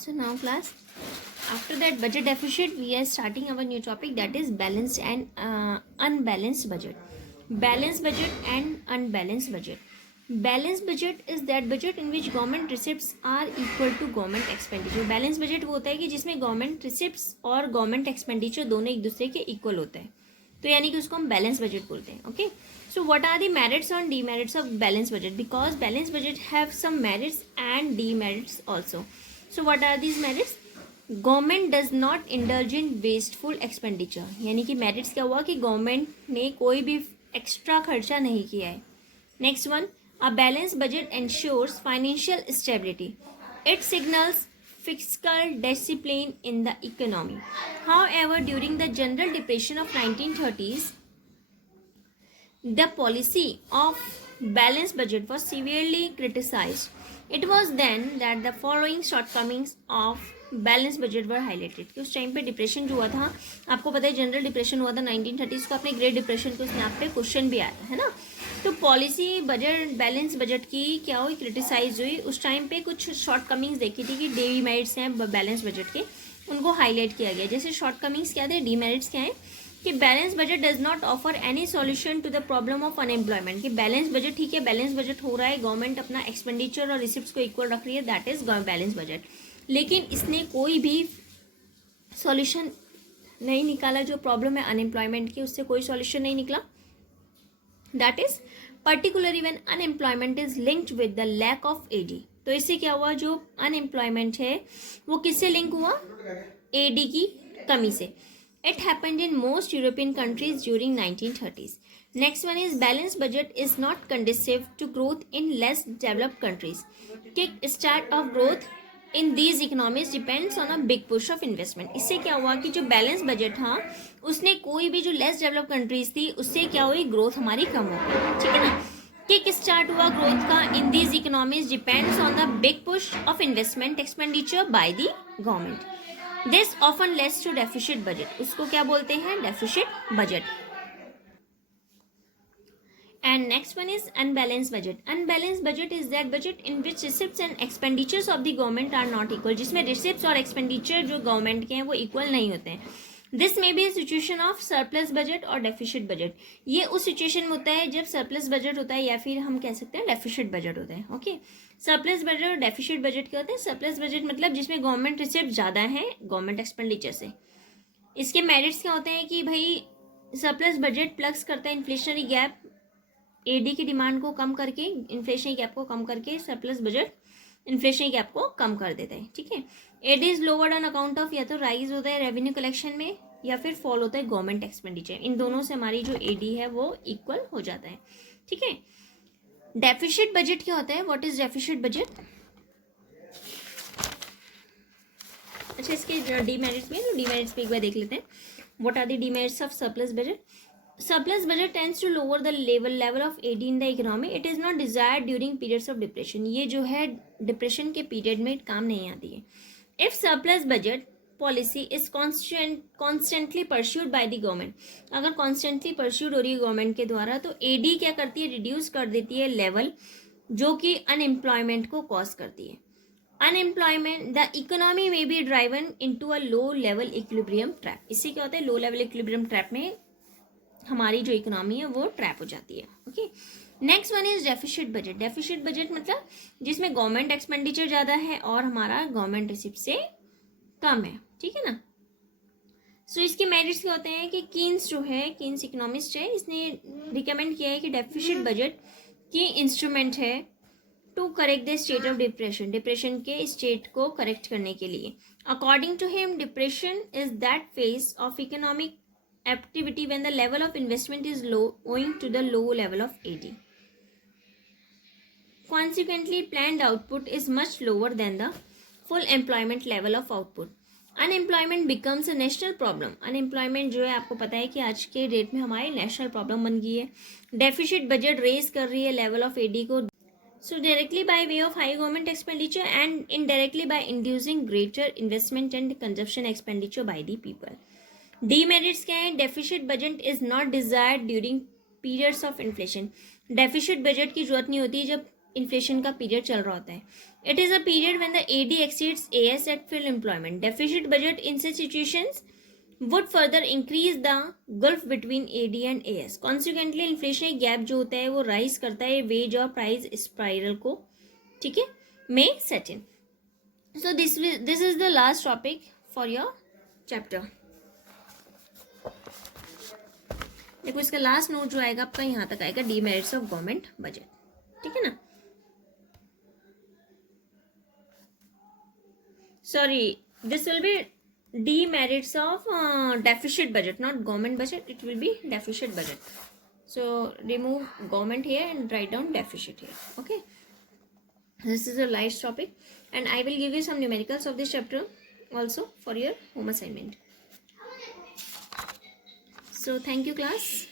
So now class, after that budget deficit, we are starting our new topic, that is balanced and unbalanced budget. Balanced budget and unbalanced budget. Balanced budget is that budget in which government receipts are equal to government expenditure. Balanced budget वो होता है कि जिसमें government receipts और government expenditure दोनों एक दूसरे के equal होते हैं, तो यानी कि उसको हम बैलेंस बजट बोलते हैं. Okay, so what are the merits और demerits of balance budget? Because balance budget have some merits and demerits also. So what are these merits? Government does not indulge in wasteful expenditure. यानी कि merits क्या हुआ कि government ने कोई भी extra खर्चा नहीं किया है. Next one, a balance budget ensures financial stability. It signals fiscal discipline in the economy. However, during the General Depression of 1930s, the policy of balanced budget was severely criticized. It was then that the following shortcomings of balanced budget were highlighted. कि उस time पे depression जो हुआ था, आपको पता है general depression हुआ था 1930s को, अपने ग्रेट डिप्रेशन को यहाँ पे क्वेश्चन भी आया था, है ना. तो पॉलिसी बजट बैलेंस बजट की क्या हुई, क्रिटिसाइज हुई. उस टाइम पे कुछ शॉर्ट कमिंग्स देखी थी कि डीमेरिट्स हैं बैलेंस बजट के, उनको हाईलाइट किया गया. जैसे शॉर्ट कमिंग्स क्या थे, डीमेरिट्स क्या है कि balance budget does not offer any solution to the problem of unemployment. कि बैलेंस बजट ठीक है, बैलेंस बजट हो रहा है, गवर्नमेंट अपना एक्सपेंडिचर और रिसिप्ट्स को इक्वल रख रही है, दैट इज बैलेंस बजट. लेकिन इसने कोई भी सॉल्यूशन नहीं निकाला. जो प्रॉब्लम है अनएम्प्लॉयमेंट की, उससे कोई सॉल्यूशन नहीं निकला. That is particularly when unemployment is linked with the lack of AD. तो इससे क्या हुआ, जो अनएम्प्लॉयमेंट है वो किससे लिंक हुआ, एडी की कमी से. It happened in most European countries during 1930s. Next one is balanced budget is not conducive to growth in less developed countries. Kick start of growth in these economies depends on a big push of investment. इससे क्या हुआ कि जो balance budget था उसने कोई भी जो लेस डेवलप कंट्रीज थी उससे क्या हुई, ग्रोथ हमारी कम हो गई. ठीक है ना. किक स्टार्ट हुआ ग्रोथ का in these economies depends on the big push of investment expenditure by the government. This often leads to deficit budget. उसको क्या बोलते हैं, deficit budget. And next one is unbalance budget. Unbalance budget is that budget in which receipts and expenditures of the government are not equal. जिसमें receipts और expenditure जो government के हैं वो इक्वल नहीं होते हैं. This may be situation of surplus budget और डेफिसिट बजट. ये उस सिचुएशन में होता है जब सरप्लस बजट होता है या फिर हम कह सकते हैं डेफिसिट बजट होता है. ओके, सरप्लस बजट और डेफिसिट बजट क्या होते हैं? सरप्लस बजट मतलब जिसमें गवर्नमेंट रिसिप्ट ज़्यादा है गवर्नमेंट एक्सपेंडिचर से. इसके मेरिट्स क्या होते हैं कि भाई सरप्लस बजट प्लस करता है इन्फ्लेशनरी गैप, एडी की डिमांड को कम करके, इन्फ्लेशनरी गैप को कम करके सरप्लस बजट इन्फ्लेशनरी गैप को कम कर देता है. ठीक है. AD is lowered on account of, या तो राइज होता है रेवेन्यू कलेक्शन में या फिर फॉल होता है गवर्नमेंट एक्सपेंडिचर. इन दोनों से हमारी जो एडी है वो इक्वल हो जाता है. ठीक है. डेफिसिट बजट क्या होता है, व्हाट इज डेफिसिट बजट? अच्छा, इसके डीमेरिट्स में, तो डीमेरिट्स पे एक बार देख लेते हैं. What are the demerits of surplus budget? Surplus budget tends to lower the level of AD in the economy. It is not desired during periods of depression. ये जो है डिप्रेशन के पीरियड में काम नहीं आती है. If surplus budget policy is constantly pursued by the government, अगर constantly pursued हो रही है गवर्नमेंट के द्वारा, तो AD क्या करती है, रिड्यूस कर देती है लेवल, जो कि अनएम्प्लॉयमेंट को कॉज करती है. अनएम्प्लॉयमेंट, द इकोनॉमी में B driven into a low level equilibrium trap. इससे क्या होता है, लो लेवल इक्विलिब्रियम ट्रैप में हमारी जो इकोनॉमी है वो ट्रैप हो जाती है. Okay. Next one is deficit budget. Deficit budget मतलब जिसमें गवर्नमेंट एक्सपेंडिचर ज़्यादा है और हमारा गवर्नमेंट रिसिप्ट से कम है. ठीक है ना. सो इसके मेरिट्स क्या होते हैं कि कीन्स जो है, कीन्स इकोनॉमिस्ट है, इसने रिकमेंड किया है कि डेफिसिट बजट की इंस्ट्रूमेंट है to correct the state of depression. Depression के स्टेट को करेक्ट करने के लिए. According to him, depression is that phase of economic activity when the level of investment is low owing to the low level of AD. Consequently, planned output is much lower than the full employment level of output. Unemployment becomes a national problem. Unemployment जो है आपको पता है कि आज के date में हमारी नेशनल प्रॉब्लम बन गई है. डेफिसिट बजट रेज कर रही है लेवल ऑफ AD को. So directly by way of high government expenditure and indirectly by inducing greater investment and consumption expenditure by the people. Demerits क्या है? Deficit budget is not desired during periods of inflation. Deficit budget की जरूरत नहीं होती जब inflation का period चल रहा होता है. It is a period when the AD exceeds AS at full employment. Deficit budget in such situations would further increase the gulf between AD and AS. Consequently, inflationary gap जो होता है वो rise करता है wage और price spiral को, ठीक है, may set in. So this is the last topic for your chapter. देखो इसका लास्ट नोट जो आएगा आपका यहाँ तक आएगा, डीमेरिट्स ऑफ गवर्नमेंट बजट, ठीक है ना. Sorry, this will be demerits of deficit budget, not government budget. It will be deficit budget. So remove government here and write down deficit here. Okay. This is a light topic, and I will give you some numericals of this chapter also for your home assignment. So thank you, class.